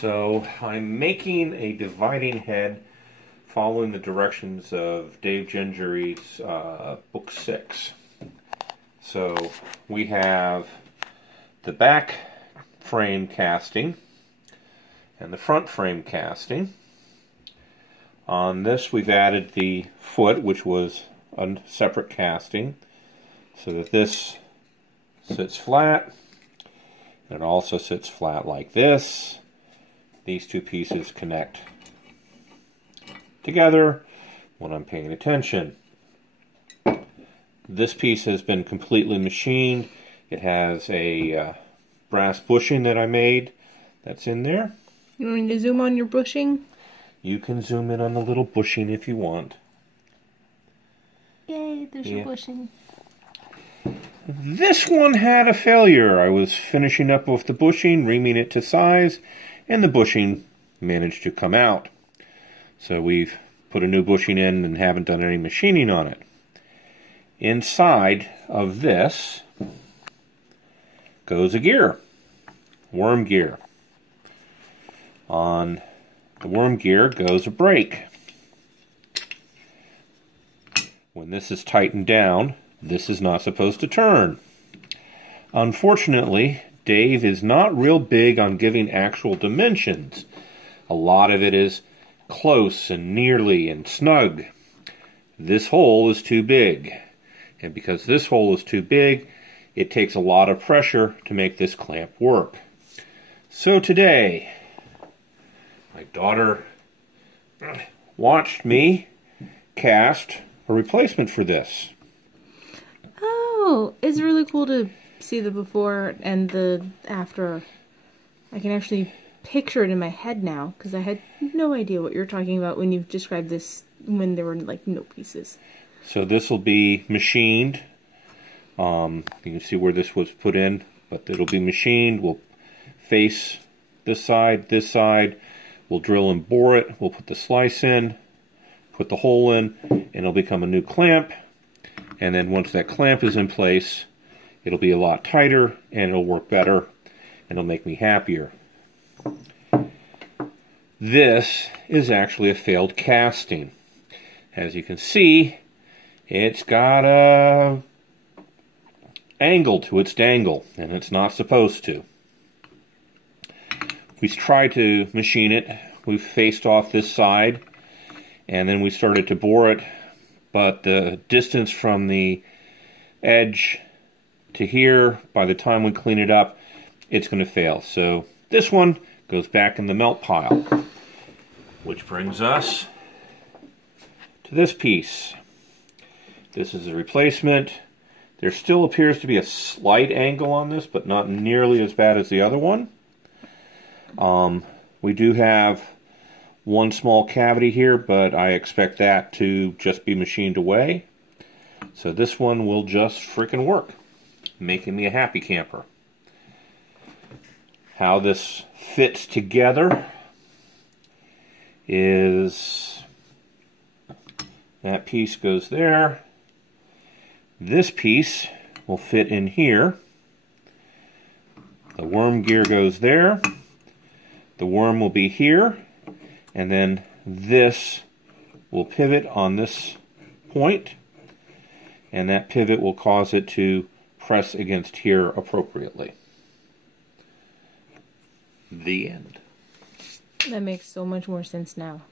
So I'm making a dividing head following the directions of Dave Gingery's book 6. So we have the back frame casting and the front frame casting. On this we've added the foot, which was a separate casting, so that this sits flat. It also sits flat like this. These two pieces connect together when I'm paying attention. This piece has been completely machined. It has a brass bushing that I made that's in there. You want me to zoom on your bushing? You can zoom in on the little bushing if you want. Yay, there's your bushing. This one had a failure. I was finishing up with the bushing, reaming it to size, and the bushing managed to come out. So we've put a new bushing in and haven't done any machining on it. Inside of this goes a gear, worm gear. On the worm gear goes a brake. When this is tightened down, this is not supposed to turn. Unfortunately, Dave is not real big on giving actual dimensions. A lot of it is close and nearly and snug. This hole is too big. And because this hole is too big, it takes a lot of pressure to make this clamp work. So today, my daughter watched me cast a replacement for this. Oh, it's really cool to see the before and the after. I can actually picture it in my head now, because I had no idea what you're talking about when you described this when there were like no pieces. So this will be machined. You can see where this was put in, but it'll be machined. We'll face this side, we'll drill and bore it, we'll put the slice in, put the hole in, and it'll become a new clamp. And then once that clamp is in place, it'll be a lot tighter and it'll work better and it'll make me happier. This is actually a failed casting. As you can see, it's got a angle to its dangle, and it's not supposed to. We tried to machine it. We faced off this side, and then we started to bore it, but the distance from the edge to here, by the time we clean it up, it's going to fail. So this one goes back in the melt pile, which brings us to this piece. This is a replacement. There still appears to be a slight angle on this, but not nearly as bad as the other one. We do have one small cavity here, but I expect that to just be machined away. So this one will just frickin' work, making me a happy camper. How this fits together is that piece goes there. This piece will fit in here. The worm gear goes there. The worm will be here. And then this will pivot on this point. And that pivot will cause it to press against here appropriately. The end. That makes so much more sense now.